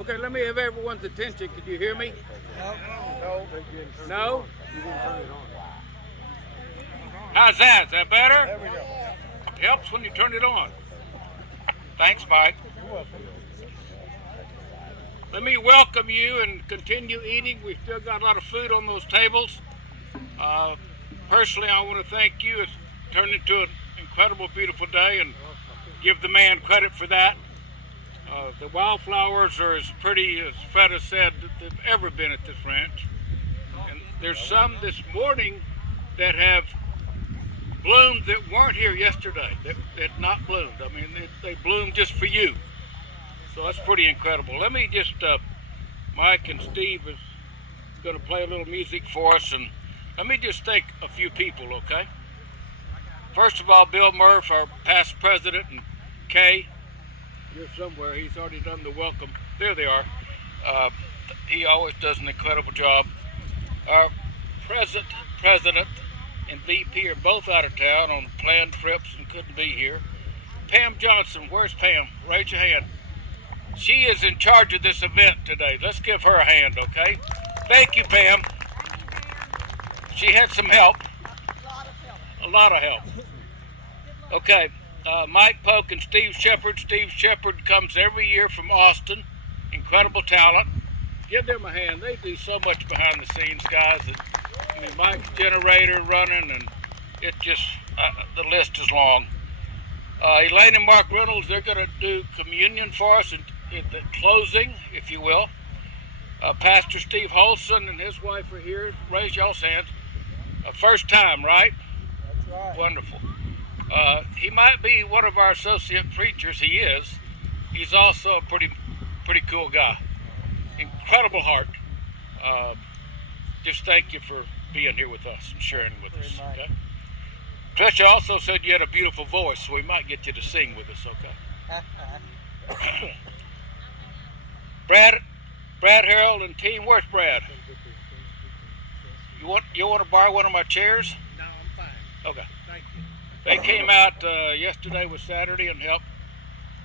Okay, let me have everyone's attention. Can you hear me? No. No? How's that? Is that better? There we go. Helps when you turn it on. Thanks, Mike. Let me welcome you and continue eating. We've still got a lot of food on those tables. Personally, I want to thank you. It's turned into an incredible, beautiful day, and give the man credit for that. The wildflowers are as pretty, as Fred has said, that they've ever been at this ranch. And there's some this morning that have bloomed that weren't here yesterday, that not bloomed. I mean, they bloomed just for you. So that's pretty incredible. Let me just, Mike and Steve is going to play a little music for us, and let me just thank a few people, okay? First of all, Bill Murph, our past president, and Kay, you're somewhere. He's already done the welcome. There they are. He always does an incredible job. Our president and VP are both out of town on planned trips and couldn't be here. Pam Johnson, where's Pam? Raise your hand. She is in charge of this event today. Let's give her a hand, okay? Thank you, Pam. She had some help. A lot of help. Okay, Mike Polk and Steve Shepard. Steve Shepard comes every year from Austin. Incredible talent. Give them a hand. They do so much behind the scenes, guys. I mean, Mike's generator running, and it just, the list is long. Elaine and Mark Reynolds, they're going to do communion for us at the closing, if you will. Pastor Steve Holson and his wife are here. Raise y'all's hands. First time, right? That's right. Wonderful. He might be one of our associate preachers. He is. He's also a pretty cool guy. Incredible heart. Just thank you for being here with us and sharing with us. Okay. Tricia also said you had a beautiful voice, so we might get you to sing with us. Okay. Brad Harold and team. Where's Brad? You want to borrow one of my chairs? No, I'm fine. Okay. Thank you. They came out yesterday was Saturday and helped.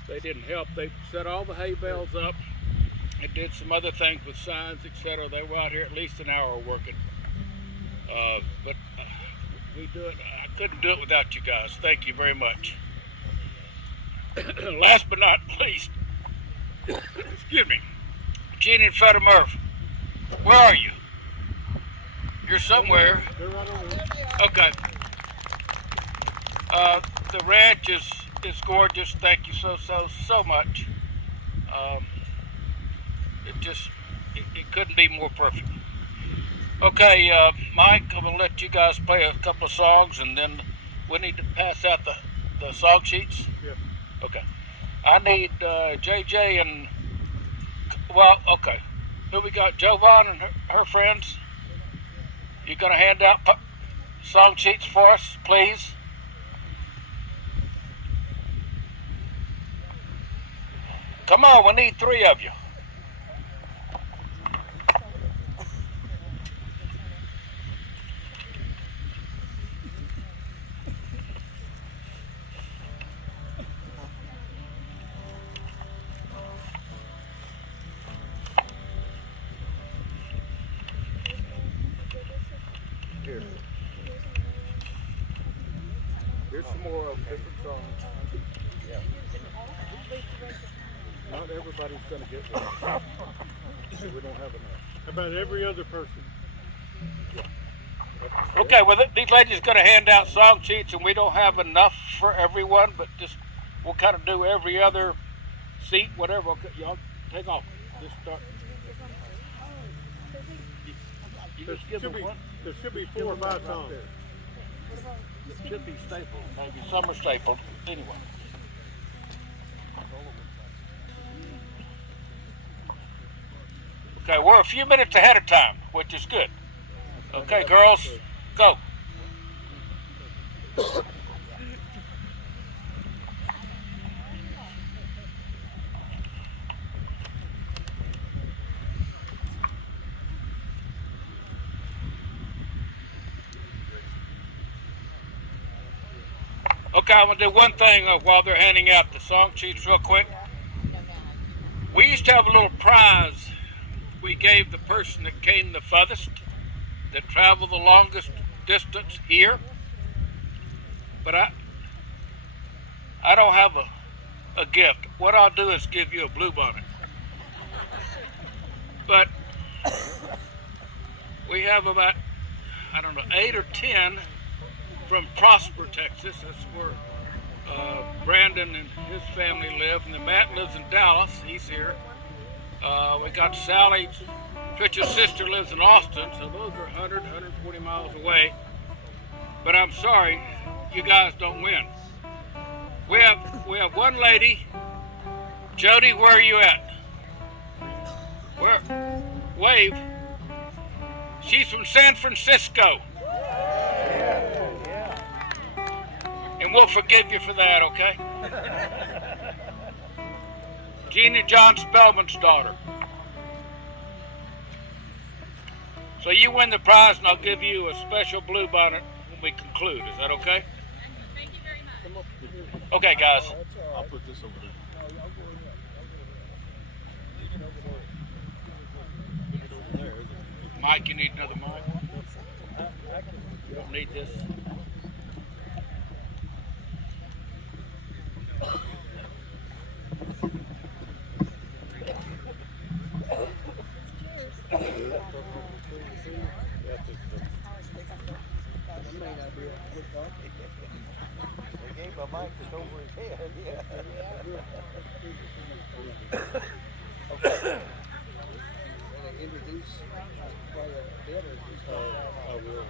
They didn't help. They set all the hay bales up and did some other things with signs, etc. They were out here at least an hour working. But we do it. I couldn't do it without you guys. Thank you very much. Last but not least, excuse me, Gene and Feta Murph. Where are you? You're somewhere. They're right over here. Okay. The ranch is gorgeous. Thank you so much. It couldn't be more perfect. Okay, Mike, I'm gonna let you guys play a couple of songs, and then we need to pass out the song sheets. Yeah. Okay. I need JJ and okay. Who we got? Jovan and her friends. You gonna hand out song sheets for us, please? Come on, we need 3 of you. Here. Here's some more of different songs. Yeah. Not everybody's going to get one. We don't have enough. How about every other person? Yeah. Okay, well, these ladies going to hand out song sheets, and we don't have enough for everyone, but just we'll kind of do every other seat, whatever. Okay, y'all take off. Just start. You just give them one. There should be 4 or 5 songs. It should be stapled. Maybe some are stapled. Anyway. Okay, we're a few minutes ahead of time, which is good. Okay, girls, go. Okay, I'm going to do one thing while they're handing out the song sheets real quick. We used to have a little prize we gave the person that came the furthest, that traveled the longest distance here. But I don't have a gift. What I'll do is give you a bluebonnet. But we have about, I don't know, 8 or 10 from Prosper, Texas. That's where Brandon and his family live. And then Matt lives in Dallas. He's here. We got Sally, Twitch's sister lives in Austin. So those are 100, 140 miles away. But I'm sorry, you guys don't win. We have one lady. Jody, where are you at? Where? Wave. She's from San Francisco. And we'll forgive you for that, okay? Gina John Spellman's daughter. So you win the prize, and I'll give you a special bluebonnet when we conclude. Is that okay? Thank you very much. Okay, guys. I'll put this over there. Mike, you need another mic? You don't need this. They gave my mic that's over his head. Okay. Introduce I will.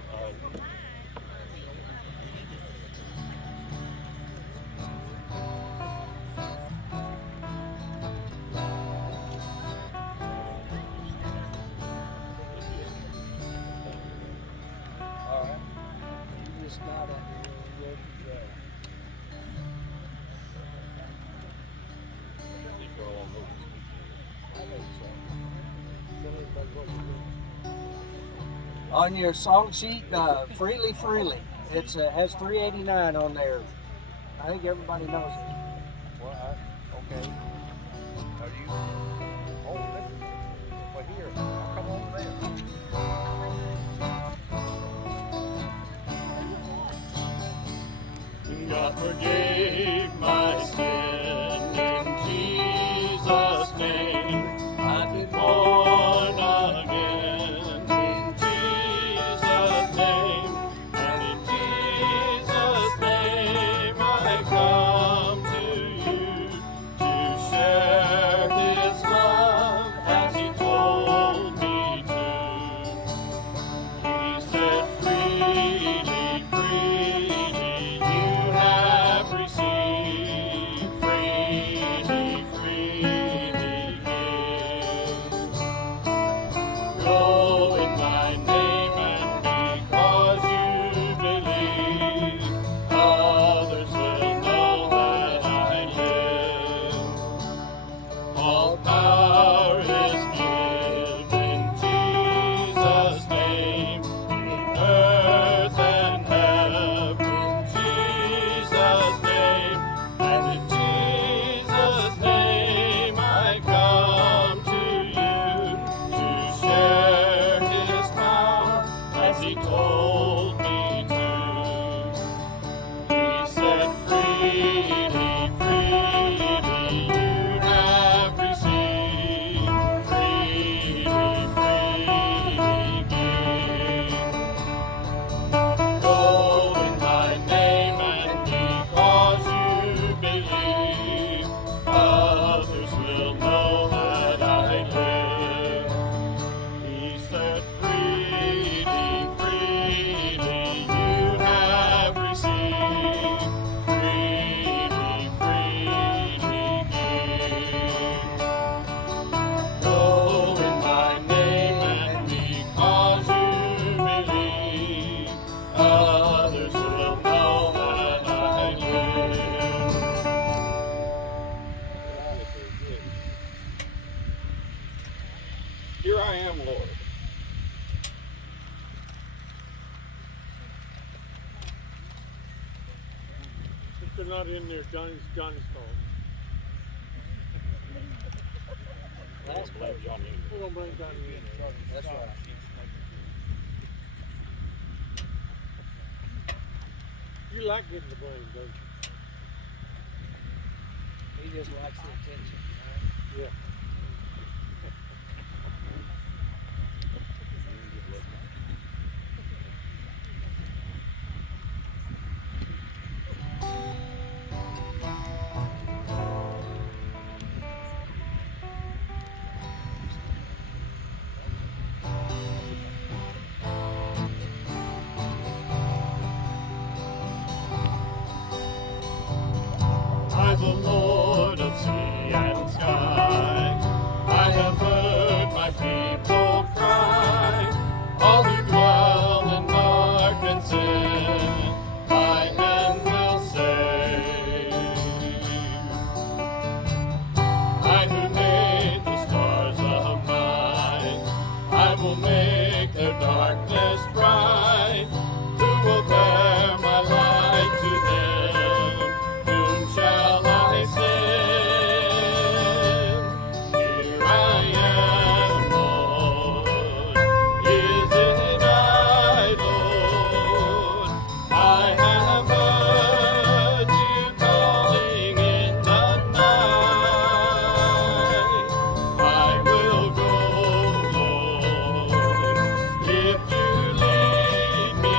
all right. You just nod on the road to drive. On your song sheet, Freely Freely. It's has 389 on there. I think everybody knows it. Well, okay. Are you? Oh, listen. Well, here, come over there. God forgave my sin in Jesus' name. I've been born again in Jesus' name. And in Jesus' name I come to you to share His love as He told me to. He said, freely, freely you have received, freely, freely give. Go in my name, and because you believe, others will know that I live. All power is given Jesus' name, in earth and heaven, Jesus' name, and in Jesus' name I come to you to share His power as He told me to. He said, freely, freely you have received, freely, freely give. Go in my name, and because you believe, others will know that I live. He said, freely, freely you have received, freely, freely give. Go in my name, and because you believe, others will know that I live. Here I am, Lord. If they're not in there, Johnny's called. Last Blame place. Johnny. We're gonna bring Johnny in trouble. That's right. You like getting the blame, don't you? He just likes the attention. Yeah. I, the Lord of sea and sky, I have heard my people cry, all who dwell in dark and sin, my hand will save. I who made the stars of night, I will make their darkness bright, who will bear my light to them, whom shall I send? Here I am, Lord, is it I, Lord? I have heard you calling in the night. I will go, Lord, if you lead me.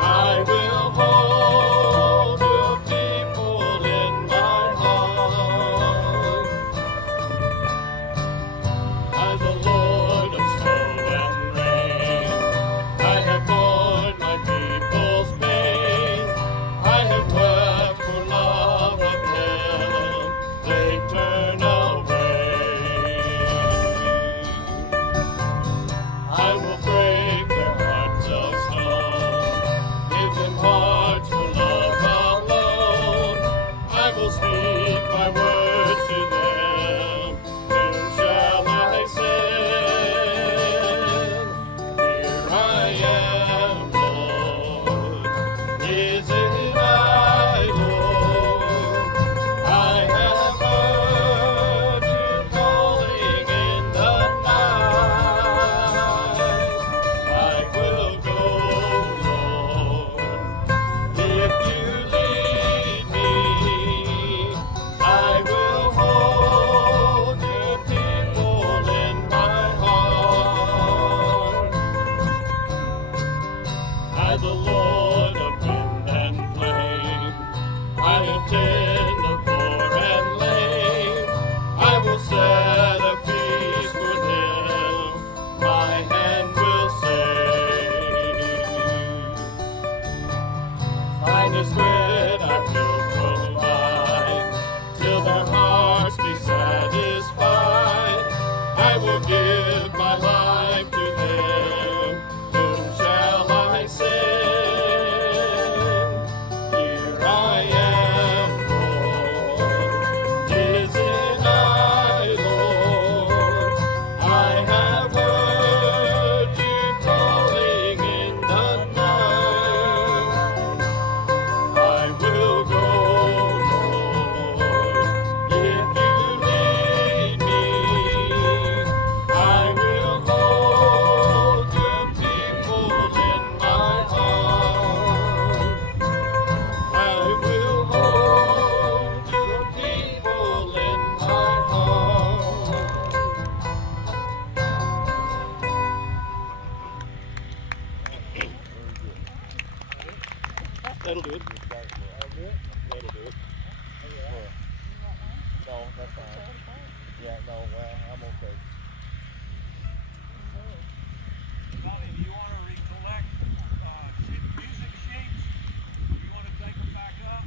I will hold your people in my heart. I, the Lord of snow and rain, I have borne my people's pain. I have wept for love of them, they turn away. I will break their hearts of stone, give them hearts for love alone. I will speak my word to them, whom shall I send? Here I am, Lord, is it I, Lord? I have heard you calling in the night. I will go, Lord, if you lead me. I will hold your people in my heart. I, the Lord of wind and flame, I attend the poor and lame. I will set a feast for them, my hand will save. Finest bread I will provide, till their hearts be satisfied. I will give my life to them, whom shall I send? Here I am, Lord, is it I, Lord? I have heard you calling in the night. I will go, Lord, if you lead me. I will hold your people in my heart. I will hold your people in my heart. That'll do it. That'll do it. No, that's fine. Yeah, no, well, I'm okay. Donnie, do you want to recollect music sheets? You want to take them back up?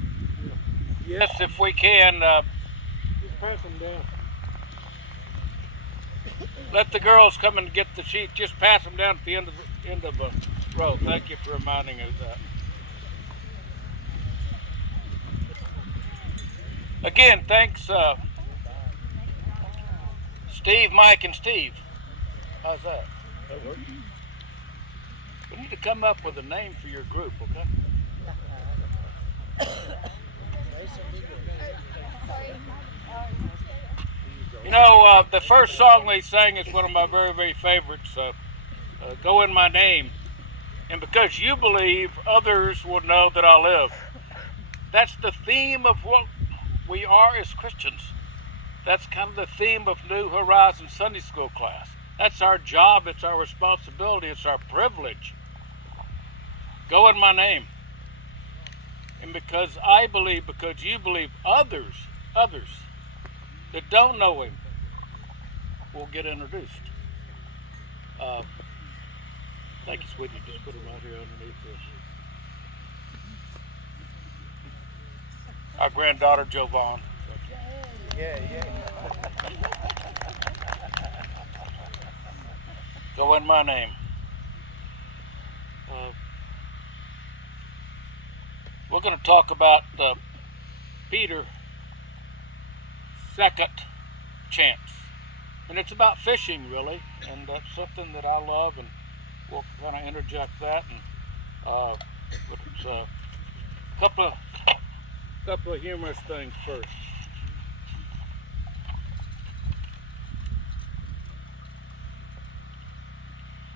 Yes, if we can, Just pass them down. let the girls come and get the sheet. Just pass them down at the end of the row. Thank you for reminding us of that. Again, thanks, Steve, Mike, and Steve. How's that? That works. We need to come up with a name for your group, okay? Sorry. You know, the first song they sang is one of my very, very favorites. Go in my name. And because you believe, others will know that I live. That's the theme of what we are as Christians. That's kind of the theme of New Horizons Sunday School class. That's our job, it's our responsibility, it's our privilege. Go in my name. And because I believe, because you believe, others that don't know him will get introduced. Thank you, sweetie. Just put it right here underneath this. Our granddaughter, Jovan. Yeah. Go in my name. We're going to talk about Peter's second chance. And it's about fishing, really. And that's something that I love, and we'll kind of interject that. And but it's a couple of humorous things first.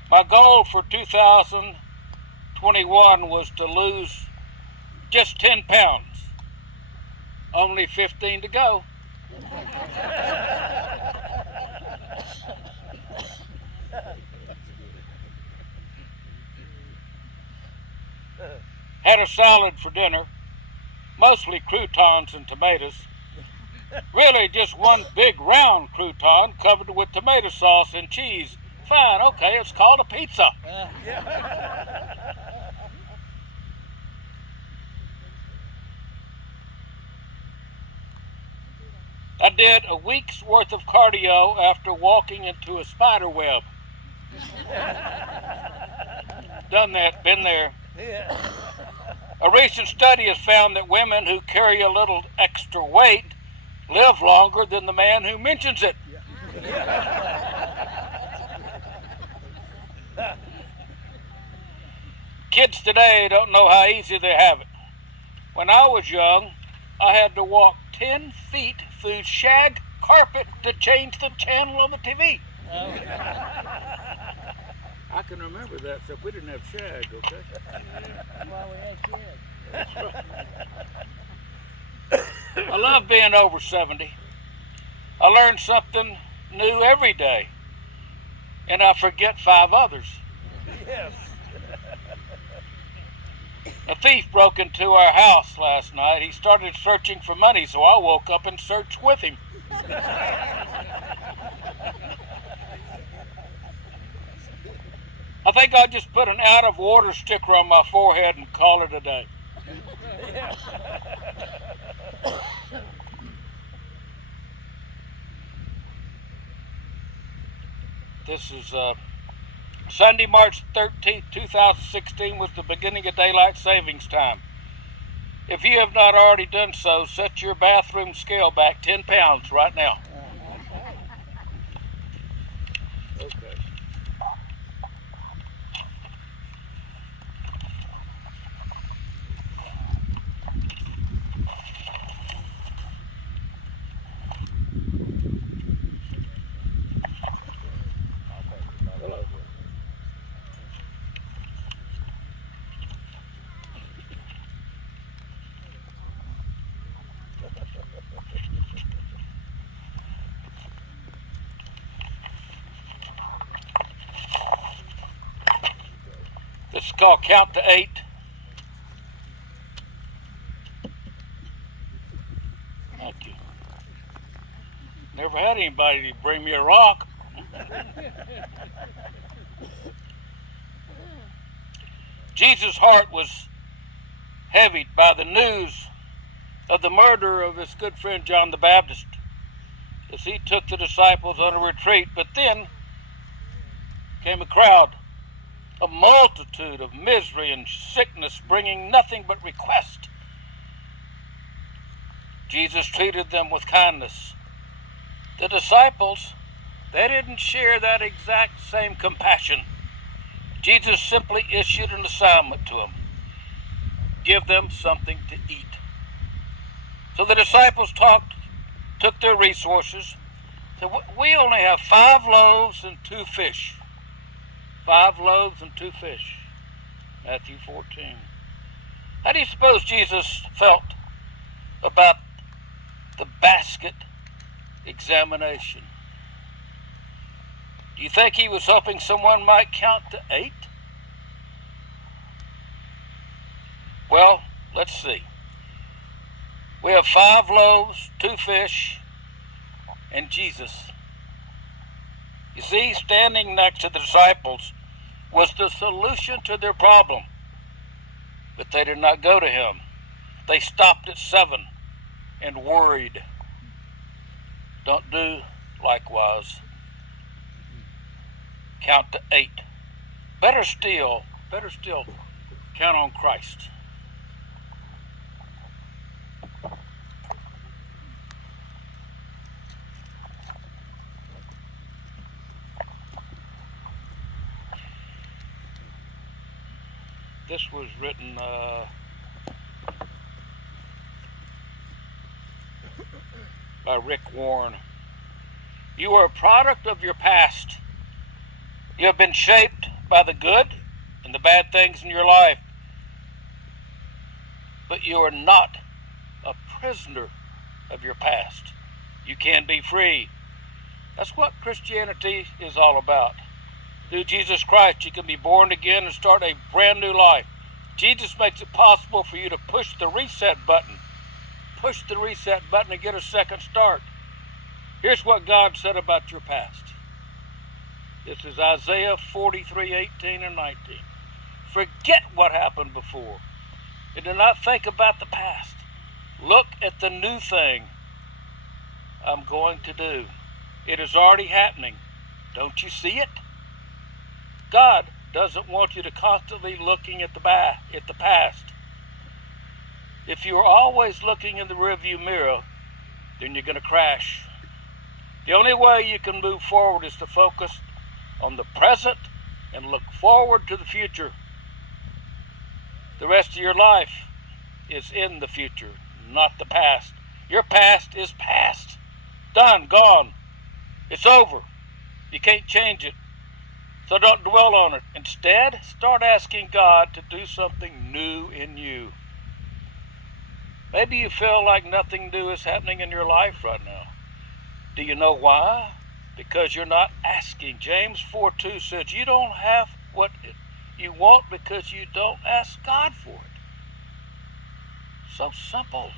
My goal for 2021 was to lose just 10 pounds. Only 15 to go. Had a salad for dinner, mostly croutons and tomatoes. Really just one big round crouton covered with tomato sauce and cheese. Fine, okay, it's called a pizza. I did a week's worth of cardio after walking into a spider web. Done that, been there. A recent study has found that women who carry a little extra weight live longer than the man who mentions it. Kids today don't know how easy they have it. When I was young, I had to walk 10 feet through shag carpet to change the channel on the TV. I can remember that, so we didn't have shag, okay? Well, we had kids. That's right. I love being over 70. I learn something new every day, and I forget 5 others. Yes. A thief broke into our house last night. He started searching for money, so I woke up and searched with him. I think I'll just put an out of order sticker on my forehead and call it a day. This is Sunday, March 13th, 2016 was the beginning of daylight savings time. If you have not already done so, set your bathroom scale back 10 pounds right now. Okay. Hello. This is called Count to 8. Thank you. Never had anybody bring me a rock. Jesus' heart was heavy by the news of the murder of his good friend John the Baptist, as he took the disciples on a retreat. But then came a crowd, a multitude of misery and sickness, bringing nothing but request. Jesus treated them with kindness. The disciples, they didn't share that exact same compassion. Jesus simply issued an assignment to them: give them something to eat. So the disciples took their resources, So we only have 5 loaves and 2 fish. 5 loaves and 2 fish. Matthew 14. How do you suppose Jesus felt about the basket examination? Do you think he was hoping someone might count to 8? Well, let's see. We have 5 loaves, 2 fish, and Jesus. You see, standing next to the disciples was the solution to their problem. But they did not go to him. They stopped at 7 and worried. Don't do likewise. Count to 8. Better still, count on Christ. This was written by Rick Warren. You are a product of your past. You have been shaped by the good and the bad things in your life. But you are not a prisoner of your past. You can be free. That's what Christianity is all about. Through Jesus Christ, you can be born again and start a brand new life. Jesus makes it possible for you to push the reset button. Push the reset button and get a second start. Here's what God said about your past. This is Isaiah 43:18 and 19. Forget what happened before and do not think about the past. Look at the new thing I'm going to do. It is already happening. Don't you see it? God doesn't want you to constantly looking at the past. If you are always looking in the rearview mirror, then you're going to crash. The only way you can move forward is to focus on the present and look forward to the future. The rest of your life is in the future, not the past. Your past is past. Done, gone. It's over. You can't change it. So don't dwell on it. Instead, start asking God to do something new in you. Maybe you feel like nothing new is happening in your life right now. Do you know why? Because you're not asking. James 4:2 says you don't have what you want because you don't ask God for it. So simple.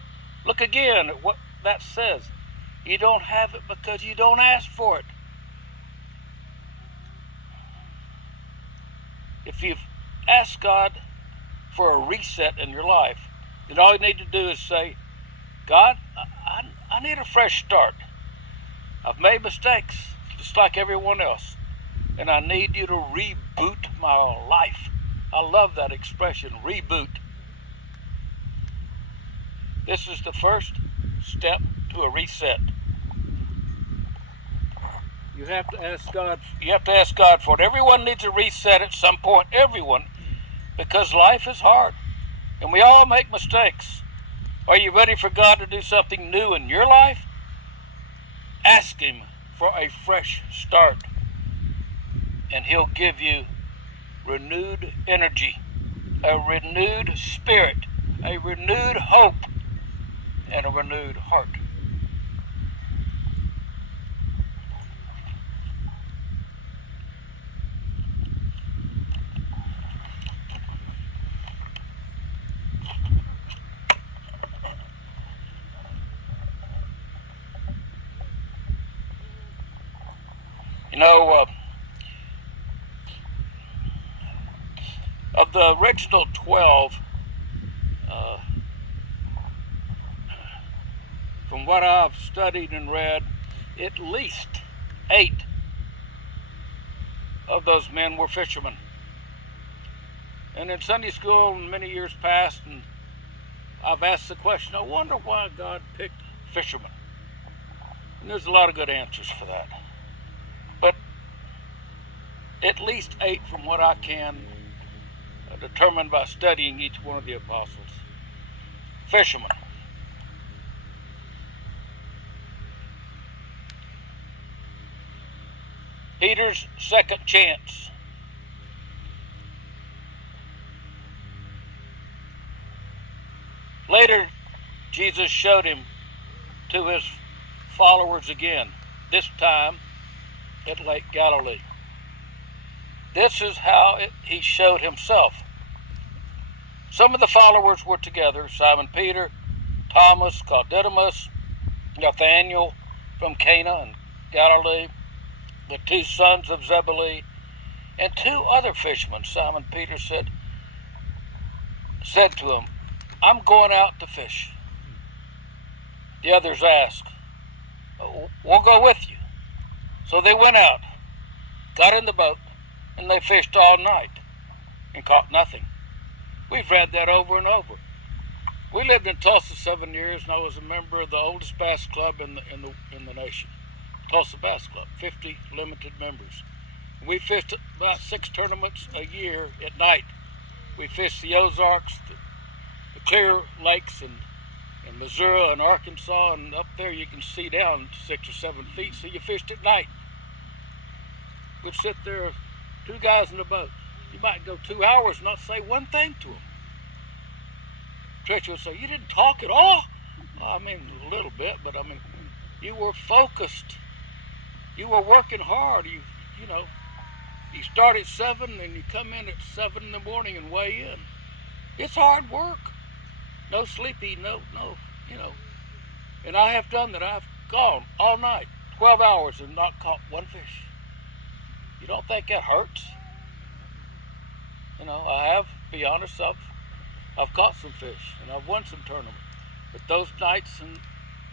Look again at what that says. You don't have it because you don't ask for it. If you've asked God for a reset in your life, then all you need to do is say, God, I need a fresh start. I've made mistakes, just like everyone else, and I need you to reboot my life. I love that expression, reboot. This is the first step to a reset. You have to ask God for it. Everyone needs a reset at some point. Everyone. Because life is hard. And we all make mistakes. Are you ready for God to do something new in your life? Ask Him for a fresh start. And He'll give you renewed energy, a renewed spirit, a renewed hope, and a renewed heart. You know, of the original 12, from what I've studied and read, at least 8 of those men were fishermen. And in Sunday school in many years past, and I've asked the question, I wonder why God picked fishermen. And there's a lot of good answers for that. But at least 8 from what I can determine by studying each one of the apostles. Fishermen. Peter's second chance. Later, Jesus showed him to his followers again, this time at Lake Galilee. This is how he showed himself. Some of the followers were together: Simon Peter, Thomas, called Didymus, Nathanael from Cana in Galilee, the two sons of Zebedee, and two other fishermen. Simon Peter said to him, "I'm going out to fish." The others asked, "We'll go with you." So they went out, got in the boat, and they fished all night and caught nothing. We've read that over and over. We lived in Tulsa 7 years, and I was a member of the oldest bass club in the nation, Tulsa Bass Club, 50 limited members. We fished about 6 tournaments a year at night. We fished the Ozarks, the Clear Lakes in Missouri and Arkansas, and up there you can see down 6 or 7 feet, so you fished at night. We'd sit there, 2 guys in a boat. You might go 2 hours and not say one thing to them. Tricia would say, "You didn't talk at all?" Well, I mean, a little bit, but I mean, you were focused. You were working hard. You start at 7 and you come in at 7 in the morning and weigh in. It's hard work. No sleepy, no, And I have done that. I've gone all night, 12 hours, and not caught one fish. You don't think that hurts? I have, to be honest, I've caught some fish, and I've won some tournaments. But those nights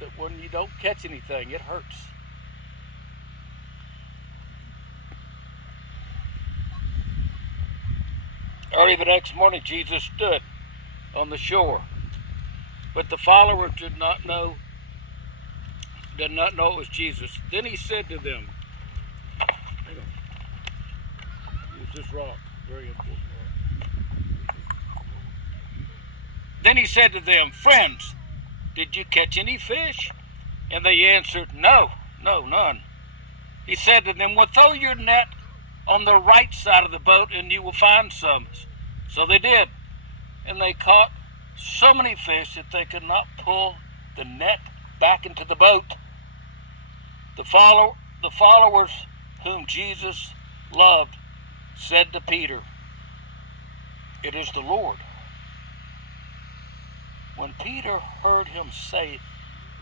that when you don't catch anything, it hurts. Early the next morning, Jesus stood on the shore, but the followers did not know it was Jesus. Then he said to them, hang on, use this rock, very important rock. Then he said to them, "Friends, did you catch any fish?" And they answered, No, none. He said to them, "Well, throw your net on the right side of the boat and you will find some." So they did, and they caught so many fish that they could not pull the net back into the boat. The followers whom Jesus loved said to Peter, "It is the Lord." When Peter heard him say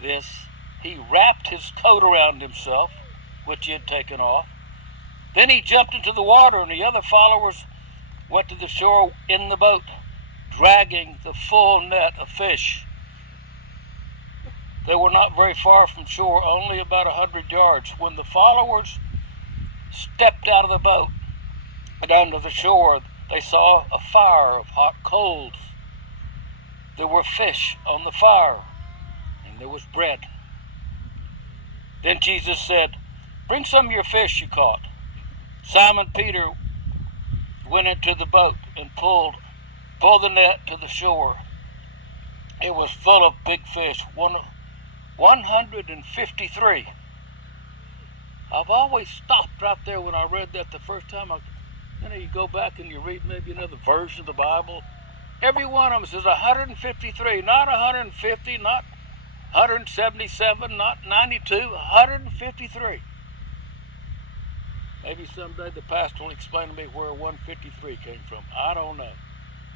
this, he wrapped his coat around himself, which he had taken off. Then he jumped into the water, and the other followers went to the shore in the boat, dragging the full net of fish. They were not very far from shore, only about 100 yards. When the followers stepped out of the boat and onto the shore, they saw a fire of hot coals. There were fish on the fire, and there was bread. Then Jesus said, "Bring some of your fish you caught." Simon Peter went into the boat and pulled the net to the shore. It was full of big fish, 153. I've always stopped right there when I read that the first time. You go back and you read maybe another version of the Bible. Every one of them says 153, not 150, not 177, not 92, 153. Maybe someday the pastor will explain to me where 153 came from. I don't know.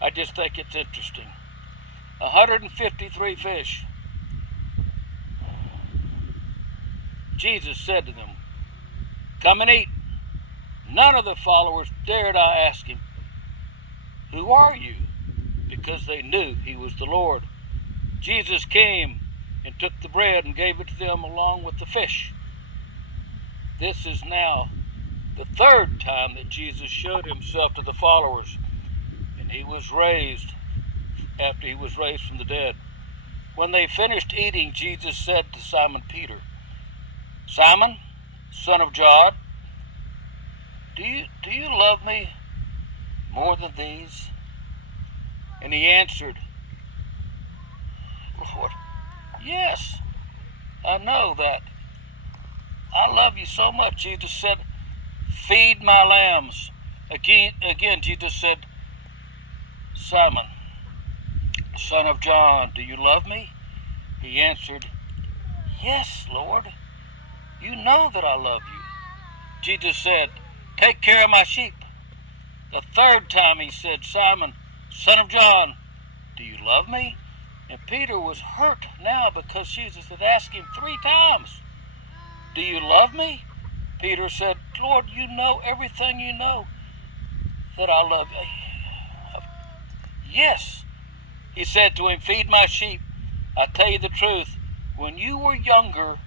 I just think it's interesting. 153 fish. Jesus said to them, "Come and eat." None of the followers dared ask him, "Who are you?" because they knew he was the Lord. Jesus came and took the bread and gave it to them along with the fish. This is now the third time that Jesus showed himself to the followers, and he was raised after he was raised from the dead. When they finished eating, Jesus said to Simon Peter, "Simon, son of John, do you love me more than these?" And he answered, "Lord, yes, I know that. I love you so much." Jesus said, feed my lambs. Again, Jesus said, Simon, son of John, do you love me? He answered, yes, Lord. You know that I love you. Jesus said, take care of my sheep. The third time he said, Simon, son of John, do you love me? And Peter was hurt now because Jesus had asked him 3 times, do you love me? Peter said, Lord, you know everything, you know that I love you. Yes. He said to him, feed my sheep. I tell you the truth, when you were younger,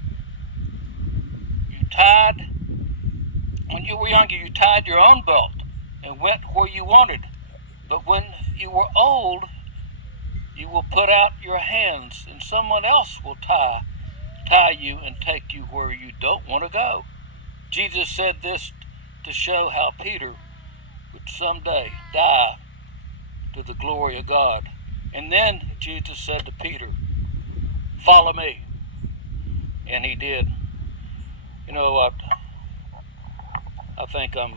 you tied your own belt and went where you wanted. But when you were old, you will put out your hands and someone else will tie you and take you where you don't want to go. Jesus said this to show how Peter would someday die to the glory of God. And then Jesus said to Peter, follow me. And he did. You know what? I think I'm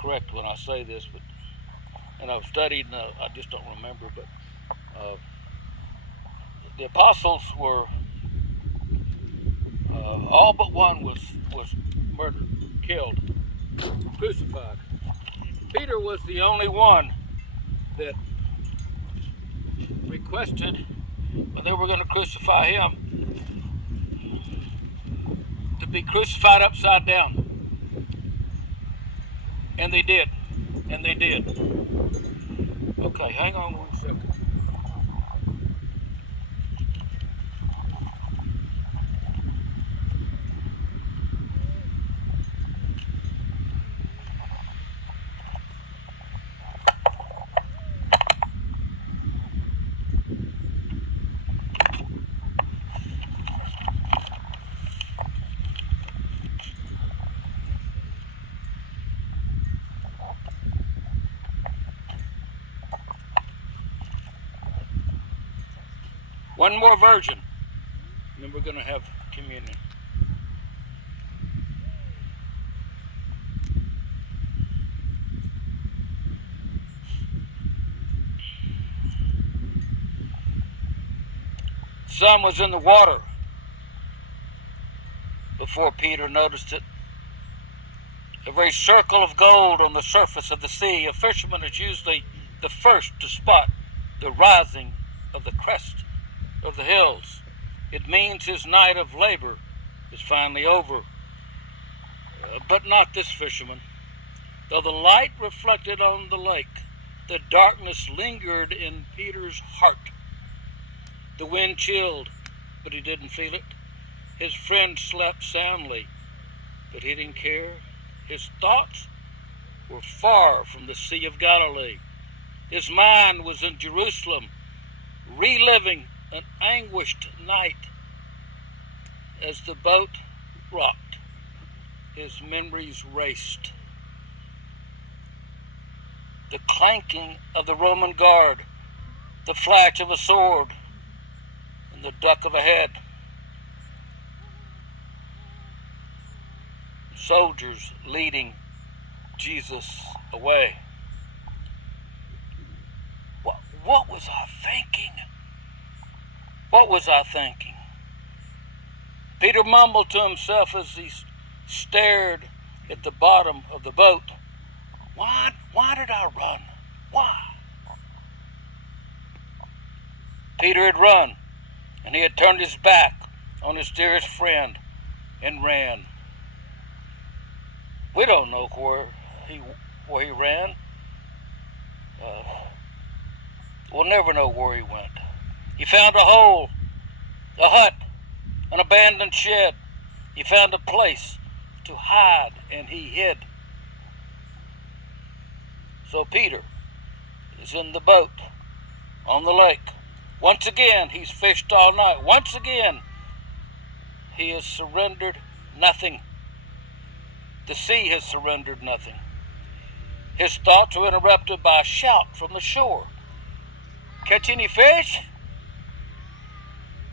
correct when I say this, but and I've studied, and I just don't remember, but the apostles were, all but one was murdered, killed, crucified. Peter was the only one that requested, when they were going to crucify him, to be crucified upside down. And they did. And they did. Okay, hang on 1 second. One more version, and then we're going to have communion. Sun was in the water before Peter noticed it. A very circle of gold on the surface of the sea. A fisherman is usually the first to spot the rising of the crest of the hills. It means his night of labor is finally over. But not this fisherman. Though the light reflected on the lake, the darkness lingered in Peter's heart. The wind chilled, but he didn't feel it. His friend slept soundly, but he didn't care. His thoughts were far from the Sea of Galilee. His mind was in Jerusalem, reliving an anguished night. As the boat rocked, his memories raced. The clanking of the Roman guard, the flash of a sword, and the duck of a head. Soldiers leading Jesus away. What was I thinking? What was I thinking? Peter mumbled to himself as he stared at the bottom of the boat. Why did I run? Why? Peter had run, and he had turned his back on his dearest friend and ran. We don't know where he ran. We'll never know where he went. He found a hole, a hut, an abandoned shed. He found a place to hide, and he hid. So Peter is in the boat on the lake. Once again, he's fished all night. Once again, he has surrendered nothing. The sea has surrendered nothing. His thoughts are interrupted by a shout from the shore. Catch any fish?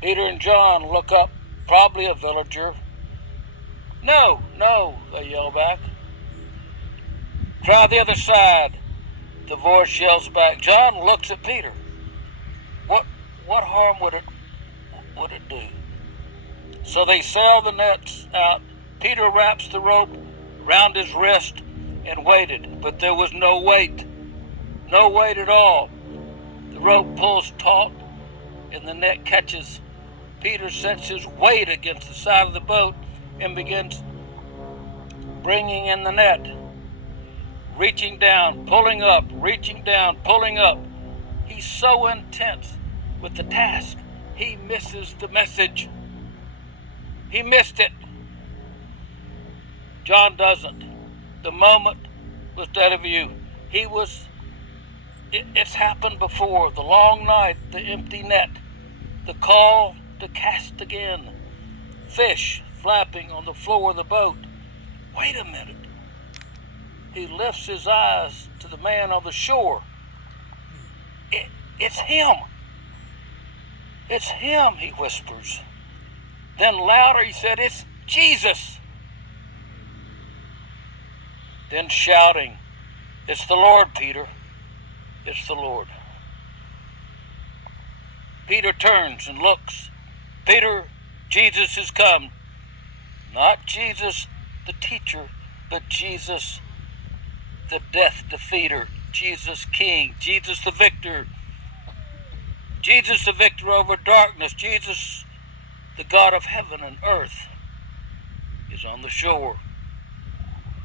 Peter and John look up, probably a villager. No, no, they yell back. Try the other side, the voice yells back. John looks at Peter. What harm would it do? So they sail the nets out. Peter wraps the rope around his wrist and waited, but there was no weight. No weight at all. The rope pulls taut and the net catches. Peter sets his weight against the side of the boat and begins bringing in the net. Reaching down, pulling up, reaching down, pulling up. He's so intense with the task, he misses the message. He missed it. John doesn't. The moment was dead of view. It's happened before. The long night, the empty net, the call to cast again. Fish flapping on the floor of the boat. Wait a minute. He lifts his eyes to the man on the shore. It's him. It's him, he whispers. Then louder he said, it's Jesus. Then shouting, it's the Lord, Peter. It's the Lord. Peter turns and looks. Peter, Jesus has come. Not Jesus, the teacher, but Jesus, the death defeater. Jesus King. Jesus the victor. Jesus the victor over darkness. Jesus, the God of heaven and earth, is on the shore.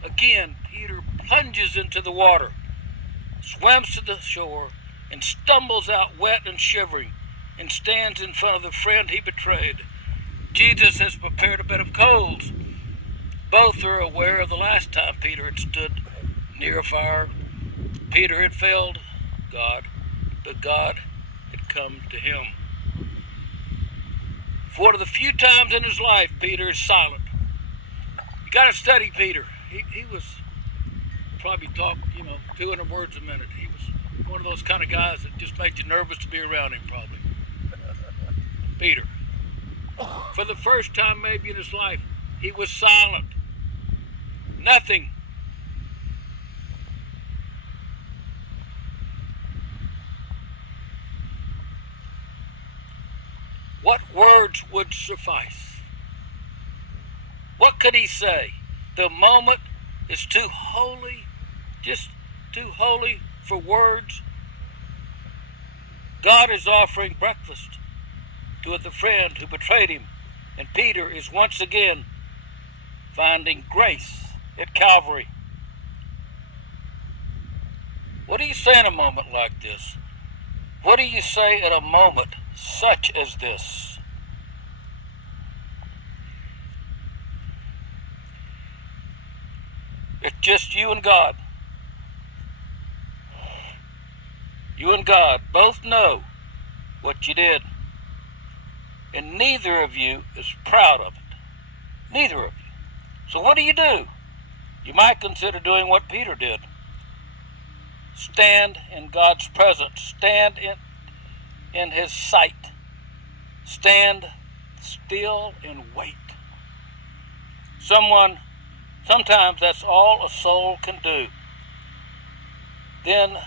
Again, Peter plunges into the water, swims to the shore, and stumbles out wet and shivering, and stands in front of the friend he betrayed. Jesus has prepared a bed of coals. Both are aware of the last time Peter had stood near a fire. Peter had failed God, but God had come to him. For one of the few times in his life, Peter is silent. You got to study Peter. He was probably talk, 200 words a minute. He was one of those kind of guys that just made you nervous to be around him, probably. Peter. For the first time maybe in his life, he was silent. Nothing. What words would suffice? What could he say? The moment is too holy, just too holy for words. God is offering breakfast to the friend who betrayed him, and Peter is once again finding grace at Calvary. What do you say in a moment like this? What do you say at a moment such as this? It's just you and God. You and God both know what you did, and neither of you is proud of it. Neither of you. So what do? You might consider doing what Peter did. Stand in God's presence. Stand in his sight. Stand still and wait. Sometimes that's all a soul can do. Then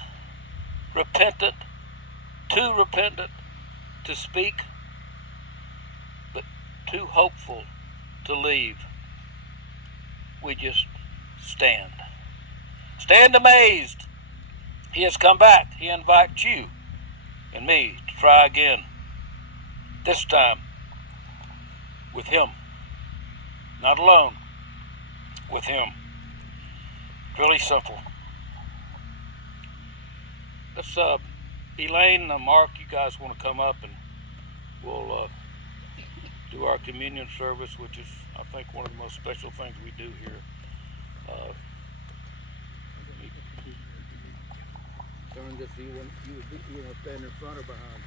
too repentant to speak, but too hopeful to leave. We just stand. Stand amazed. He has come back. He invites you and me to try again. This time with him. Not alone. With him. Really simple. Let's, Elaine, Mark, you guys want to come up and we'll do our communion service, which is, I think, one of the most special things we do here. Turn this, you want to stand in front or behind?